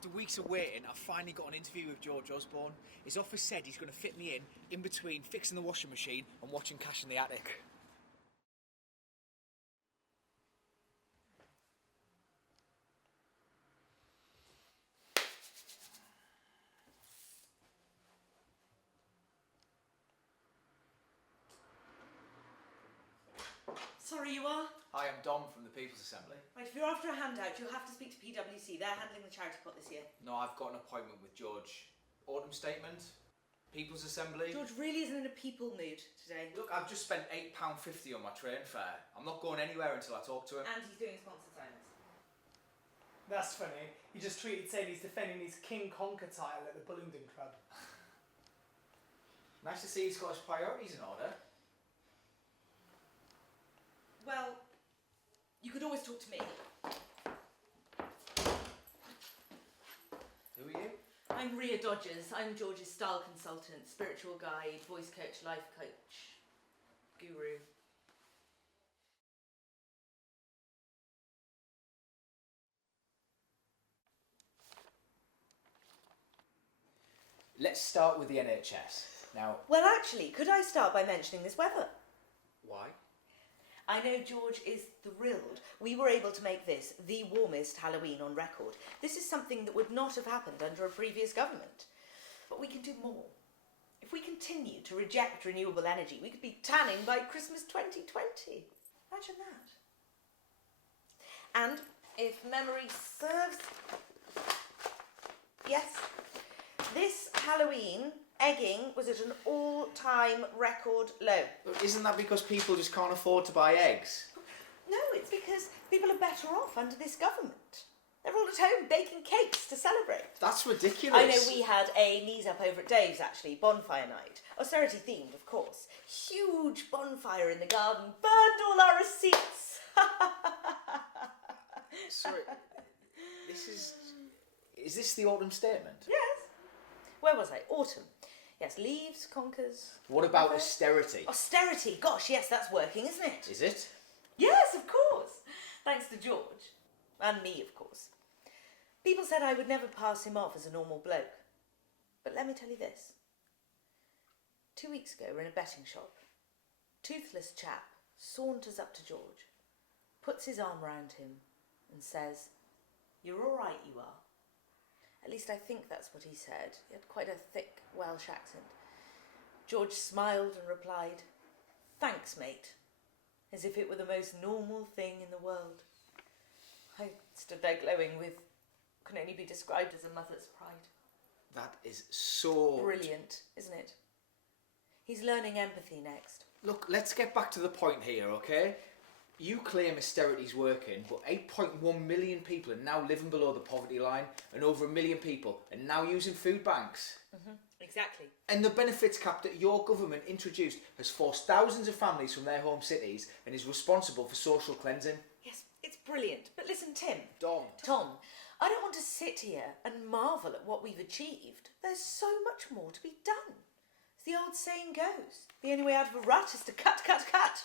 After weeks of waiting, I finally got an interview with George Osborne. His office said he's going to fit me in between fixing the washing machine and watching Cash in the Attic. Sorry, you are? Hi, I'm Dom from the People's Assembly. Right, if you're after a handout, you'll have to speak to PwC. They're handling the charity pot this year. No, I've got an appointment with George. Autumn statement, People's Assembly. George really isn't in a people mood today. Look, I've just spent £8.50 on my train fare. I'm not going anywhere until I talk to him. And he's doing sponsor silence. That's funny. He just tweeted saying he's defending his King Conquer title at the Bullingdon Club. Nice to see he's got his priorities in order. Well, you could always talk to me. Who are you? I'm Rhea Dodgers. I'm George's style consultant, spiritual guide, voice coach, life coach, guru. Let's start with the NHS. Now, Well, actually, could I start by mentioning this weather? why? I know George is thrilled. We were able to make this the warmest Halloween on record. This is something that would not have happened under a previous government. But we can do more. If we continue to reject renewable energy, we could be tanning by Christmas 2020. Imagine that. And if memory serves, yes, this Halloween, egging was at an all-time record low. But isn't that because people just can't afford to buy eggs? No, it's because people are better off under this government. They're all at home baking cakes to celebrate. That's ridiculous. I know we had a knees up over at Dave's actually, bonfire night. Austerity themed, of course. Huge bonfire in the garden, burned all our receipts. Sorry, is this the autumn statement? Yes. Where was I? Autumn. Yes, leaves, conkers. What about weather. austerity? Austerity. Gosh, yes, that's working, isn't it? Is it? Yes, of course. Thanks to George. And me, of course. People said I would never pass him off as a normal bloke. But let me tell you this. 2 weeks ago, we're in a betting shop. Toothless chap saunters up to George, puts his arm round him and says, "You're all right, you are." At least I think that's what he said. He had quite a thick Welsh accent. George smiled and replied, "Thanks, mate," as if it were the most normal thing in the world. I stood there glowing with what can only be described as a mother's pride. That is so... Brilliant, isn't it? He's learning empathy next. Look, let's get back to the point here, okay? You claim austerity's working, but 8.1 million people are now living below the poverty line, and over 1 million people are now using food banks. Exactly. And the benefits cap that your government introduced has forced thousands of families from their home cities and is responsible for social cleansing. Yes, it's brilliant. But listen, Tim. Tom, I don't want to sit here and marvel at what we've achieved. There's so much more to be done. As the old saying goes, the only way out of a rut is to cut, cut, cut.